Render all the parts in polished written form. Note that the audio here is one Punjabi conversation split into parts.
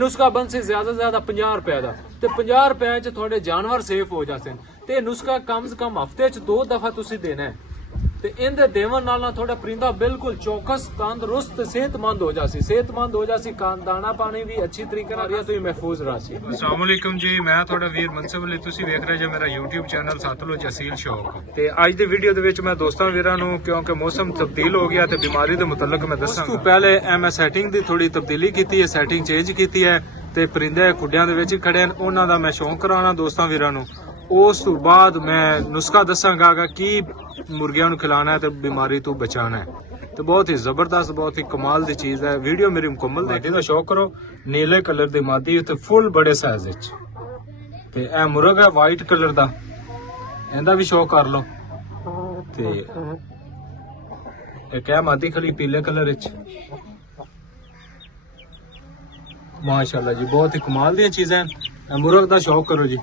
नुस्खा बनसे ज्यादा से ज्यादा 50 रुपए का, ते 50 रुपए च थोड़े जानवर सेफ हो जाते हैं। ते नुस्खा कम से कम हफ्ते च 2 दफा तुसी देना है। ਤੇ ਇਹਦੇ ਦੇਵਨ ਨਾਲ ਨਾ ਤੁਹਾਡਾ ਪਰਿੰਦਾ ਬਿਲਕੁਲ ਚੌਕਸ ਤੰਦਰੁਸਤ ਸਿਹਤਮੰਦ ਹੋ ਜਾਸੀ, ਸਿਹਤਮੰਦ ਹੋ ਜਾਸੀ, ਦਾਣਾ ਪਾਣੀ ਵੀ ਅੱਛੀ ਤਰੀਕੇ ਨਾਲ ਰਿਹਾ, ਤੁਸੀਂ ਮਹਿਫੂਜ਼ ਰਾਸੀ। अस्सलाम वालेकुम जी, मैं ਤੁਹਾਡਾ ਵੀਰ ਮਨਸਬ ਅਲੀ, ਤੁਸੀਂ ਵੇਖ ਰਹੇ ਜੇ ਮੇਰਾ YouTube ਚੈਨਲ ਸਤਲੁਜ ਅਸੀਲ ਸ਼ੌਕ। ਤੇ ਅੱਜ ਦੀ ਵੀਡੀਓ ਦੇ ਵਿੱਚ ਮੈਂ ਦੋਸਤਾਂ ਵੀਰਾਂ ਨੂੰ, ਕਿਉਂਕਿ ਮੌਸਮ ਤਬਦੀਲ ਹੋ ਗਿਆ ਤੇ ਬਿਮਾਰੀ ਦੇ ਮੁਤਲਕ ਮੈਂ ਦੱਸਾਂਗਾ। ਉਸ ਤੋਂ ਪਹਿਲੇ ਮੈਂ ਸੈਟਿੰਗ ਦੀ ਥੋੜੀ ਤਬਦੀਲੀ ਕੀਤੀ ਹੈ, ਸੈਟਿੰਗ ਚੇਂਜ ਕੀਤੀ ਹੈ ਤੇ ਪਰਿੰਦੇ ਖੁੱਡਿਆਂ ਦੇ ਵਿੱਚ ਖੜੇ ਨੇ, ਉਹਨਾਂ ਦਾ ਮੈਂ ਸ਼ੌਂਕ ਕਰਾਉਣਾ ਦੋਸਤਾਂ ਵੀਰਾਂ ਨੂੰ। ਉਸ ਤੋਂ ਬਾਅਦ ਮੈਂ ਨੁਸਖਾ ਦੱਸਾਂਗਾ ਕਿ ਮੁਰਗਿਆਂ ਨੂੰ ਖਿਲਾਣਾ ਹੈ ਤੇ ਬਿਮਾਰੀ ਤੋਂ ਬਚਾਣਾ ਹੈ। ਤੇ ਬਹੁਤ ਹੀ ਜ਼ਬਰਦਸਤ, ਬਹੁਤ ਹੀ ਕਮਾਲ ਦੀ ਚੀਜ਼ ਹੈ। ਵੀਡੀਓ ਮੇਰੀ ਮੁਕੰਮਲ ਦੇਖਣ ਦਾ ਸ਼ੌਕ ਕਰੋ। ਨੀਲੇ ਕਲਰ ਦੀ ਮਾਦੀ ਤੇ ਫੁੱਲ ਬੜੇ ਸਾਈਜ਼ ਵਿੱਚ, ਤੇ ਇਹ ਮੁਰਗ ਹੈ ਵਾਈਟ ਕਲਰ ਦਾ, ਇਹਦਾ ਵੀ ਸ਼ੌਕ ਕਰ ਲਓ। ਤੇ ਇੱਕ ਇਹ ਮਾਦੀ ਖੜੀ ਪੀਲੇ ਕਲਰ ਵਿੱਚ, ਮਾਸ਼ਾਅੱਲਾ ਜੀ, ਬਹੁਤ ਹੀ ਕਮਾਲ ਦੀਆਂ ਚੀਜ਼ਾਂ। ਇਹ ਮੁਰਗ ਦਾ ਸ਼ੌਕ ਕਰੋ ਜੀ।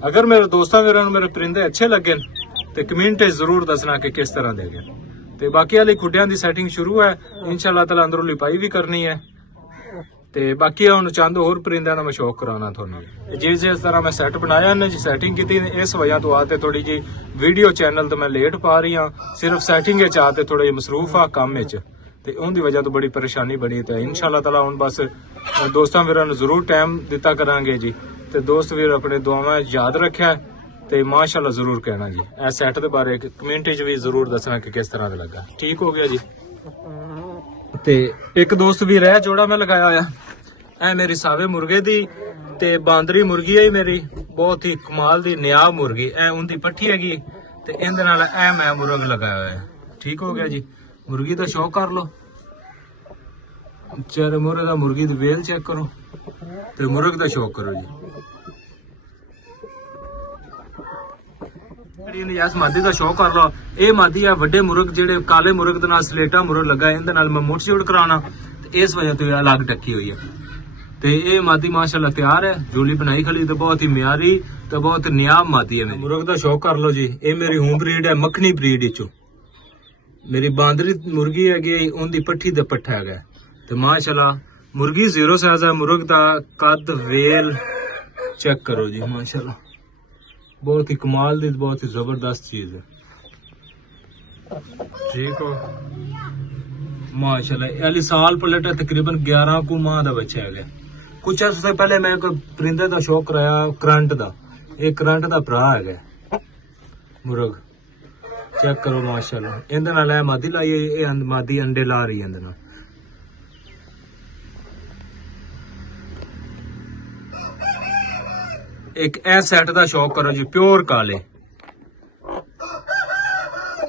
अगर मेरे दोस्तों मेरे परिंदे अच्छे लगे तो कमेंट जरूर दसना कि किस तरह दे गए। तो बाकी वाली खुडियां दी सेटिंग शुरू है, इंशाल्लाह ताला अंदरों लिपाई भी करनी है। ते बाकी हुण चंद होर परिंदे दा मैं शौक कराना तुहानू। जिस तरह मैं सैट बनाया ने जी, सेटिंग की इस वजह तो आते थोड़ी जी वीडियो चैनल तो मैं लेट पा रही हाँ, सिर्फ सैटिंग आते थोड़े मसरूफ आ काम विच, ते उनकी वजह तो बड़ी परेशानी बनी। तो इंशाल्लाह ताला हुण बस दोस्तां वीरां नूं जरूर टाइम दिता करांगे जी। ਤੇ ਦੋਸਤ ਵੀਰ ਆਪਣੇ ਦੁਆਵਾਂ ਯਾਦ ਰੱਖਿਆ ਤੇ ਮਾਸ਼ਾਅੱਲਾ ਜ਼ਰੂਰ ਕਹਿਣਾ ਜੀ। ਇਹ ਸੈੱਟ ਦੇ ਬਾਰੇ ਕਮੈਂਟ ਵਿੱਚ ਵੀ ਜ਼ਰੂਰ ਦੱਸਣਾ ਕਿ ਕਿਸ ਤਰ੍ਹਾਂ ਦਾ ਲੱਗਾ। ਠੀਕ ਹੋ ਗਿਆ ਜੀ। ਤੇ ਇੱਕ ਦੋਸਤ ਵੀ ਰਹਿ ਜੋੜਾ ਮੈਂ ਲਗਾਇਆ ਹੋਇਆ, ਇਹ ਮੇਰੀ ਸਾਵੇ ਮੁਰਗੇ ਦੀ ਤੇ ਬਾਂਦਰੀ ਮੁਰਗੀ ਹੈ ਮੇਰੀ, ਬਹੁਤ ਹੀ ਕਮਾਲ ਦੀ ਨਿਆਬ ਮੁਰਗੀ। ਇਹ ਉਹਦੀ ਪੱਠੀ ਹੈਗੀ ਤੇ ਇਹਦੇ ਨਾਲ ਇਹ ਮੈਂ ਮੁਰਗ ਲਗਾਇਆ ਹੋਇਆ। ਠੀਕ ਹੋ ਗਿਆ ਜੀ। ਮੁਰਗੀ ਦਾ ਸ਼ੌਕ ਕਰ ਲਓ, ਚਾਰੇ ਮੋਰੇ ਦਾ ਮੁਰਗੀ ਦੀ ਵੇਲ ਚੈੱਕ ਕਰੋ ਤੇ ਮੁਰਗ ਦਾ ਸ਼ੌਕ ਕਰੋ ਜੀ। ਇਸ ਮਾਦੀ ਦਾ ਸ਼ੌਕ ਕਰ ਲਓ। ਇਹ ਮਾਦੀ ਆ ਵੱਡੇ ਮੁਰਗ, ਜਿਹੜੇ ਕਾਲੇ ਮੁਰਗ ਦੇ ਨਾਲ ਸਲੇਟਾ ਮੁਰਗ ਲੱਗਾ, ਇਹਦੇ ਨਾਲ ਮੈਂ ਮੁੱਠ ਜੋੜ ਕਰਾਉਣਾ ਤੇ ਇਸ ਵਜ੍ਹਾ ਤੋਂ ਇਹ ਅਲੱਗ ਟੱਕੀ ਹੋਈ ਹੈ। ਤੇ ਇਹ ਮਾਦੀ ਮਾਸ਼ਾਅੱਲਾ ਤਿਆਰ ਹੈ, ਜੋਲੀ ਬਣਾਈ ਖਲੀ ਤੇ ਬਹੁਤ ਹੀ ਮਿਆਰੀ ਤੇ ਬਹੁਤ ਨਿਆਬ ਮਾਦੀ ਹੈ। ਮੁਰਗ ਦਾ ਸ਼ੌਕ ਕਰ ਲਓ ਜੀ। ਇਹ ਮੇਰੀ ਹੋਮ ਬਰੀਡ ਹੈ, ਮੱਖਣੀ ਬਰੀਡ ਵਿੱਚੋਂ ਮੇਰੀ ਬਾਂਦਰੀ ਮੁਰਗੀ ਹੈਗੀ, ਉਹਦੀ ਪੱਠੀ ਦਾ ਪੱਠਾ ਹੈਗਾ। ਤੇ ਮਾਸ਼ਾਅੱਲਾ ਮੁਰਗੀ ਜ਼ੀਰੋ ਸਾਈਜ਼ ਹੈ। ਮੁਰਗ ਦਾ ਕੱਦ ਵੇਲ ਚੈੱਕ ਕਰੋ ਜੀ, ਮਾਸ਼ਾਅੱਲਾ बहुत ही कमाल दी, बहुत ही जबरदस्त चीज है। ठीक हो माशाल्लाह। अली साल पलट है, तकरीबन 11 को माह का बच्चा है। कुछ अर्से से पहले मैं कोई परिंदे का शौक कराया करंट का, ये करंट का भरा है मुर्ग। चेक करो माशाल्लाह। इहदे नाल मादी लाई, ये मादी अंडे ला रही है इहदे नाल। एक ए सैट का शौक करो जी, प्योर काले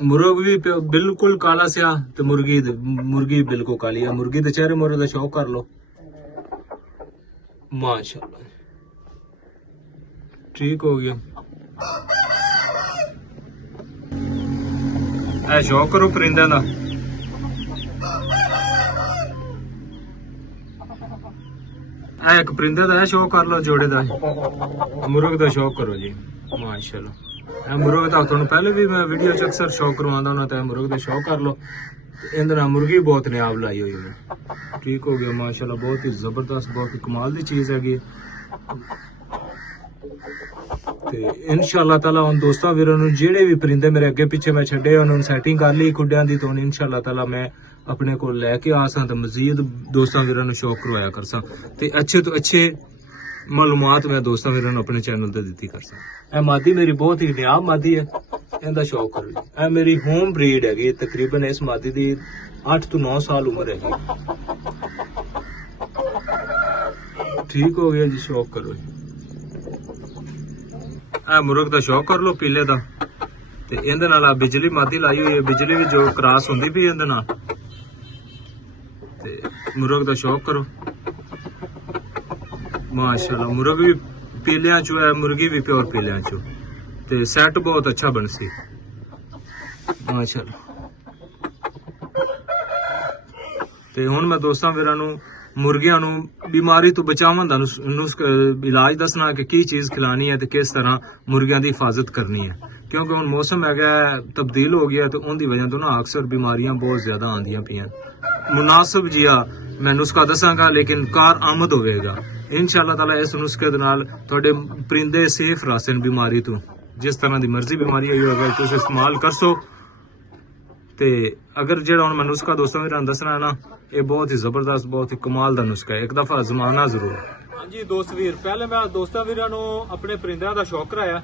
मुर्ग भी बिल्कुल काला सिया ते मुर्गी बिल्कुल काली है। मुर्गी दे चेहरे मोरे का शौक कर लो, माशाल्लाह। ठीक हो गया। ए शौक करो परिंदे का। एक परिंदे का शौक कर लो, जोड़े का। मुर्ग का शौक करो जी, माशाल्लाह। मुर्ग का तुहानू पहले भी मैं वीडियो च अक्सर शौक करवांदा हुंदा, ते मुर्ग का शौक कर लो। इहदे नाल मुर्गी बहुत नियाब लाई हुई है। ठीक हो गया माशाल्लाह, बहुत ही जबरदस्त, बहुत ही कमाल दी चीज हैगी। ते इंशाअल्लाह ताला हुण दोस्तां वीरां नूं जेहड़े भी परिंदे मेरे अगे पिछे मैं छड्डे उन्होंने सैटिंग कर ली खुड्डियां दी, तो इंशाअल्लाह ताला मैं अपने को लैके आ सा, तो मजीद दोस्तों वीरां नूं शौक करवाया कर सा, ते अच्छे तो अच्छे मालूमात मैं दोस्तों वीरां नूं अपने चैनल ते दित्ती कर सा। ए मादी मेरी बहुत ही नियाब मादी है, इहदा शौक करो जी। ए मेरी होम ब्रीड हैगी, तकरीबन इस मादी दी 8 तो 9 साल उम्र हैगी। ठीक हो गया जी, शौक करो जी। ए मुर्ग दा शौक कर लो, पीले दा। ते इहदे नाल बिजली मादी लाई हुई है, बिजली भी जो क्रॉस हुंदी पई इहदे नाल। ते मुर्ग दा शौक करो माशाल्लाह। मुर्ग भी पीलियां चो है, मुर्गी भी प्योर पीलियां चो, ते सैट बहुत अच्छा बनसी माशाल्लाह। ते हुण मैं दोस्तां वीरां नूं मुर्गियां नूं बीमारी तो बचावन दा इलाज दसना कि की चीज खिलानी है ते किस तरह मुर्गियां दी हिफाजत करनी है, क्योंकि हुण मौसम है तब्दील हो गया, तो उनकी वजह तो ना अक्सर बीमारियां बहुत ज्यादा आंदियां पियां। ਮੁਨਾਸਬ ਜਿਹਾ ਮੈਂ ਨੁਸਖਾ ਦੱਸਾਂਗਾ, ਲੇਕਿਨ ਕਾਰ ਆਮਦ ਹੋਵੇਗਾ ਇਨਸ਼ਾਅੱਲਾ ਤਾਲਾ। ਇਸ ਨੁਸਖੇ ਦੇ ਨਾਲ ਤੁਹਾਡੇ ਪਰਿੰਦੇ ਸੇਫ ਰਾਸਨ ਬਿਮਾਰੀ ਤੋਂ, ਜਿਸ ਤਰ੍ਹਾਂ ਦੀ ਮਰਜ਼ੀ ਬਿਮਾਰੀ ਹੋਈ ਅਗਰ ਤੁਸੀਂ ਇਸਤੇਮਾਲ ਕਰਸੋ। ਤੇ ਅਗਰ ਜਿਹੜਾ ਹੁਣ ਮੈਂ ਨੁਸਖਾ ਦੋਸਤਾਂ ਵੀਰਾਂ ਨੂੰ ਦੱਸਣਾ ਨਾ, ਇਹ ਬਹੁਤ ਹੀ ਜ਼ਬਰਦਸਤ, ਬਹੁਤ ਹੀ ਕਮਾਲ ਦਾ ਨੁਸਖਾ ਹੈ, ਇੱਕ ਦਫਾ ਅਜ਼ਮਾਨਾ ਜ਼ਰੂਰ। ਹਾਂਜੀ ਦੋਸਤ ਵੀਰ, ਪਹਿਲੇ ਮੈਂ ਦੋਸਤਾਂ ਵੀਰਾਂ ਨੂੰ ਆਪਣੇ ਪਰਿੰਦਿਆਂ ਦਾ ਸ਼ੌਕ ਕਰਾਇਆ,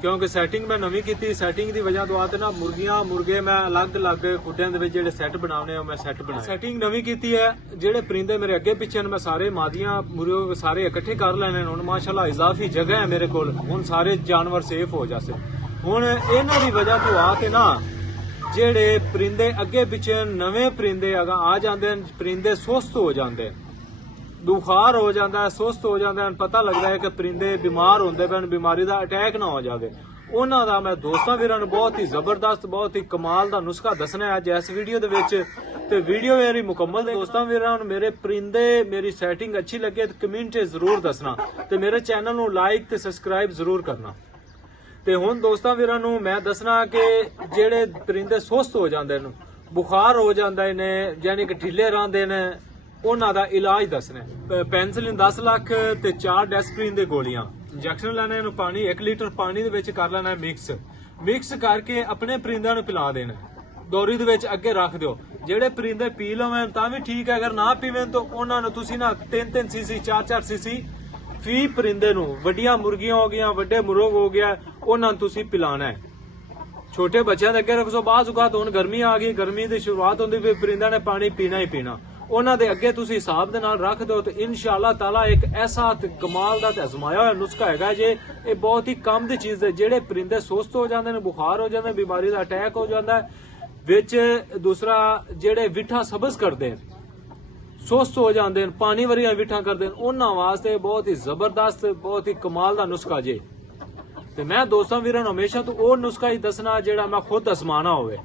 ਕਿਉਂਕਿ ਸੈਟਿੰਗ ਮੈਂ ਨਵੀਂ ਕੀਤੀ। ਸੈਟਿੰਗ ਦੀ ਵਜ੍ਹਾ ਤੋਂ ਆਤੇ ਨਾ ਮੁਰਗੇ ਮੈਂ ਅਲੱਗ-ਅਲੱਗ ਖੁੱਡਿਆਂ ਦੇ ਵਿੱਚ ਜਿਹੜੇ ਸੈੱਟ ਬਣਾਉਣੇ ਉਹ ਮੈਂ ਸੈੱਟ ਬਣਾਏ। ਸੈਟਿੰਗ ਨਵੀਂ ਕੀਤੀ ਹੈ। ਜਿਹੜੇ ਪਰਿੰਦੇ ਮੇਰੇ ਅੱਗੇ ਪਿੱਛੇ ਨੇ, ਮੈਂ ਸਾਰੇ ਮਾਦੀਆਂ ਮੁਰਗੇ ਸਾਰੇ ਇਕੱਠੇ ਕਰ ਲੈਣੇ ਨੇ। ਹੁਣ ਮਾਸ਼ਾਅੱਲਾ ਇਜ਼ਾਫੀ ਜਗ੍ਹਾ ਹੈ ਮੇਰੇ ਕੋਲ, ਹੁਣ ਸਾਰੇ ਜਾਨਵਰ ਸੇਫ ਹੋ ਜਾਸੇ। ਹੁਣ ਇਹਨਾਂ ਦੀ ਵਜ੍ਹਾ ਤੋਂ ਆ ਕੇ ਨਾ ਜਿਹੜੇ ਪਰਿੰਦੇ ਅੱਗੇ ਪਿੱਛੇ ਨਵੇਂ ਪਰਿੰਦੇ ਆ ਜਾਂਦੇ ਨੇ, ਪਰਿੰਦੇ ਸੁਸਤ ਹੋ ਜਾਂਦੇ, ਬੁਖਾਰ ਹੋ ਜਾਂਦਾ, ਸੁਸਤ ਹੋ ਜਾਂਦੇ ਹਨ। ਪਤਾ ਲੱਗਦਾ ਹੈ ਕਿ ਪਰਿੰਦੇ ਬਿਮਾਰ ਹੁੰਦੇ ਪਏ, ਬਿਮਾਰੀ ਦਾ ਅਟੈਕ ਨਾ ਹੋ ਜਾਵੇ। ਉਹਨਾਂ ਦਾ ਮੈਂ ਦੋਸਤਾਂ ਵੀਰਾਂ ਨੂੰ ਬਹੁਤ ਹੀ ਜ਼ਬਰਦਸਤ, ਬਹੁਤ ਹੀ ਕਮਾਲ ਦਾ ਨੁਸਖਾ ਦੱਸਣਾ ਹੈ ਅੱਜ ਇਸ ਵੀਡੀਓ ਦੇ ਵਿੱਚ। ਤੇ ਵੀਡੀਓ ਮੇਰੀ ਮੁਕੰਮਲ ਦੇ ਦੋਸਤਾਂ ਵੀਰਾਂ ਨੂੰ ਮੇਰੇ ਪਰਿੰਦੇ, ਮੇਰੀ ਸੈਟਿੰਗ ਅੱਛੀ ਲੱਗੇ ਤਾਂ ਕਮੈਂਟ ਜ਼ਰੂਰ ਦੱਸਣਾ, ਤੇ ਮੇਰੇ ਚੈਨਲ ਨੂੰ ਲਾਈਕ ਤੇ ਸਬਸਕ੍ਰਾਈਬ ਜ਼ਰੂਰ ਕਰਨਾ। ਤੇ ਹੁਣ ਦੋਸਤਾਂ ਵੀਰਾਂ ਨੂੰ ਮੈਂ ਦੱਸਣਾ ਕਿ ਜਿਹੜੇ ਪਰਿੰਦੇ ਸੁਸਤ ਹੋ ਜਾਂਦੇ ਨੇ, ਬੁਖਾਰ ਹੋ ਜਾਂਦਾ ਨੇ, ਯਾਨੀ ਕਿ ਢਿੱਲੇ ਰਹਿੰਦੇ ਨੇ, ਉਹਨਾਂ ਦਾ ਇਲਾਜ ਦੱਸਣਾ। ਪੈਨਸਿਲਿਨ 10 ਲੱਖ ਤੇ 4 ਡੈਸਪਰੀਨ ਦੇ ਗੋਲੀਆਂ, ਇੰਜੈਕਸ਼ਨ ਲੈਣੇ ਨੂੰ, ਪਾਣੀ 1 ਲੀਟਰ ਪਾਣੀ ਦੇ ਵਿੱਚ ਕਰ ਲੈਣਾ ਮਿਕਸ ਕਰਕੇ ਆਪਣੇ ਪਰਿੰਦਿਆਂ ਨੂੰ ਪਿਲਾ ਦੇਣਾ। ਦੋਰੀ ਦੇ ਵਿੱਚ ਅੱਗੇ ਰੱਖ ਦਿਓ। ਜਿਹੜੇ ਪਰਿੰਦੇ ਪੀ ਲਵੇਂ ਤਾਂ ਵੀ ਠੀਕ ਹੈ, ਅਗਰ ਨਾ ਪੀਵੇਂ ਤਾਂ ਉਹਨਾਂ ਨੂੰ ਤੁਸੀਂ ਨਾ 3-3 ਸੀਸੀ 4-4 ਸੀਸੀ ਫੀ ਪਰਿੰਦੇ ਨੂੰ, ਵੱਡੀਆਂ ਮੁਰਗੀਆਂ ਹੋ ਗਈਆਂ, ਵੱਡੇ ਮੁਰਗ ਹੋ ਗਿਆ, ਉਹਨਾਂ ਨੂੰ ਤੁਸੀਂ ਪਿਲਾਣਾ ਹੈ। ਛੋਟੇ ਬੱਚਿਆਂ ਦੇ ਅੱਗੇ ਰੱਖੋ। ਬਾਅਦ ਉਗਾਤ ਹੁਣ ਗਰਮੀ ਆ ਗਈ, ਗਰਮੀ ਦੀ ਸ਼ੁਰੂਆਤ ਹੁੰਦੀ ਵੀ ਪਰਿੰਦਿਆਂ ਨੇ ਪਾਣੀ ਪੀਣਾ ਹੀ ਪੀਣਾ। ਉਹਨਾਂ ਦੇ ਅੱਗੇ ਤੁਸੀਂ ਹਿਸਾਬ ਦੇ ਨਾਲ ਰੱਖ ਦਿਓ ਤੇ ਇਨਸ਼ਾਅੱਲਾ ਤਾਲਾ ਇੱਕ ਐਸਾ ਤੇ ਕਮਾਲ ਦਾ ਤੇ ਅਜ਼ਮਾਇਆ ਹੋਇਆ ਨੁਸਖਾ ਹੈਗਾ ਜੇ। ਇਹ ਬਹੁਤ ਹੀ ਕੰਮ ਦੀ ਚੀਜ਼ ਹੈ। ਜਿਹੜੇ ਪਰਿੰਦੇ ਸੁਸਤ ਹੋ ਜਾਂਦੇ ਨੇ, ਬੁਖਾਰ ਹੋ ਜਾਂਦਾ, ਬਿਮਾਰੀ ਦਾ ਅਟੈਕ ਹੋ ਜਾਂਦਾ ਹੈ, ਵਿੱਚ ਦੂਸਰਾ ਜਿਹੜੇ ਵਿਠਾਂ ਸਬਜ਼ ਕਰਦੇ ਨੇ, ਸੁਸਤ ਹੋ ਜਾਂਦੇ ਨੇ, ਪਾਣੀ ਵਰੀਆਂ ਵਿਠਾਂ ਕਰਦੇ ਨੇ, ਉਹਨਾਂ ਵਾਸਤੇ ਬਹੁਤ ਹੀ ਜ਼ਬਰਦਸਤ, ਬਹੁਤ ਹੀ ਕਮਾਲ ਦਾ ਨੁਸਖਾ ਜੇ। ਤੇ ਮੈਂ ਦੋਸਤਾਂ ਵੀਰਾਂ ਨੂੰ ਹਮੇਸ਼ਾ ਤੋਂ ਉਹ ਨੁਸਖਾ ਹੀ ਦੱਸਣਾ ਜਿਹੜਾ ਮੈਂ ਖੁਦ ਅਜ਼ਮਾਨਾ ਹੋਵੇ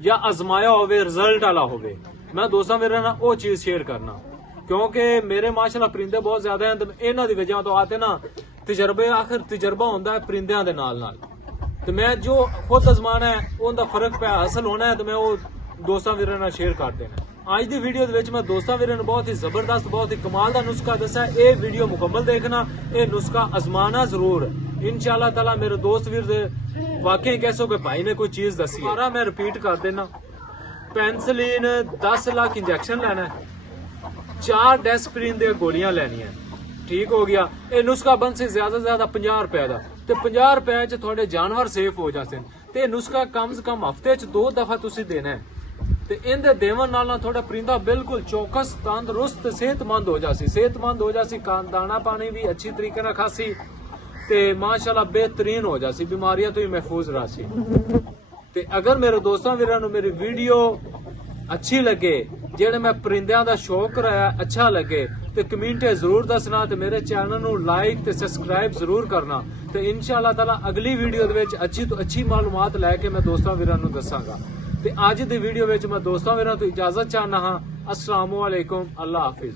ਜਾਂ ਅਜ਼ਮਾਇਆ ਹੋਵੇ, ਰਿਜ਼ਲਟ ਵਾਲਾ ਹੋਵੇ। ਮੈਂ ਦੋਸਤਾਂ ਵੀਰਾਂ ਨਾਲ ਉਹ ਚੀਜ਼ ਸ਼ੇਅਰ ਕਰਨਾ, ਕਿਉਂਕਿ ਮੇਰੇ ਮਾਸ਼ਾਅੱਲਾ ਪਰਿੰਦੇ ਬਹੁਤ ਜ਼ਿਆਦਾ ਹਨ ਤੇ ਇਹਨਾਂ ਦੀ ਵਜ੍ਹਾ ਤੋਂ ਆਤੇ ਨਾ ਤਜਰਬਾ ਹੁੰਦਾ ਹੈ ਪਰਿੰਦਿਆਂ ਦੇ ਨਾਲ। ਤੇ ਮੈਂ ਜੋ ਖੁਦ ਅਜ਼ਮਾਨਾ ਹੈ ਉਹਦਾ ਫਰਕ ਪਿਆ ਹਾਸਲ ਹੋਣਾ ਹੈ ਤੇ ਮੈਂ ਉਹ ਦੋਸਤਾਂ ਵੀਰਾਂ ਨਾਲ ਸ਼ੇਅਰ ਕਰ ਦੇਣਾ। ਅੱਜ ਦੀ ਵੀਡੀਓ ਦੇ ਵਿੱਚ ਮੈਂ ਦੋਸਤਾਂ ਵੀਰਾਂ ਨੂੰ ਬਹੁਤ ਹੀ ਜ਼ਬਰਦਸਤ, ਬਹੁਤ ਹੀ ਕਮਾਲ ਦਾ ਨੁਸਖਾ ਦੱਸਿਆ। ਇਹ ਵੀਡੀਓ ਮੁਕੰਮਲ ਦੇਖਣਾ, ਇਹ ਨੁਸਖਾ ਅਜ਼ਮਾਨਾ ਜ਼ਰੂਰ। इंशाअल्लाह ताला मेरे दोस्त वीर दे वाकई कैसो के भाई ने कोई चीज दसी है। मैं रिपीट कर देना, पेंसिलिन 10 लाख इंजेक्शन लेना है, 4 डेस्परीन दे गोलियां लेनी है, ठीक हो गया। ये नुस्खा बन से ज्यादा 50 रुपए का, ते 50 रुपए च थोड़े जानवर सेफ हो जाते हैं। ते नुस्खा कम से कम हफ्ते च 2 दफा तुसी देना है। ते इनदे देवन नाल थोड़ा परिंदा बिल्कुल चौकस, तंदुरुस्त, सेहतमंद हो जासी, दाना पानी भी अच्छी तरीके नाल खासी ते माशाअल्लाह बेहतरीन हो जासी, बीमारियां तो ही महफूज रासी। ते अगर मेरे दोस्तों वीरां नूं मेरी वीडियो अच्छी लगे, जेड़े मैं परिंदियां दा शौक कराया अच्छा लगे, ते कमेंट जरूर दसना, ते मेरे चैनल नूं लाइक ते सब्सक्राइब जरूर करना। ते इंशाअल्लाह ताला अगली वीडियो दे विच अच्छी तो अच्छी मालूमात लैके मैं दोस्तों वीरां नूं दसांगा। ते अज दी वीडियो विच मैं दोस्तों वीरां तो इजाजत चाहना हां। अस्सलामु अलैकुम, अल्लाह हाफिज।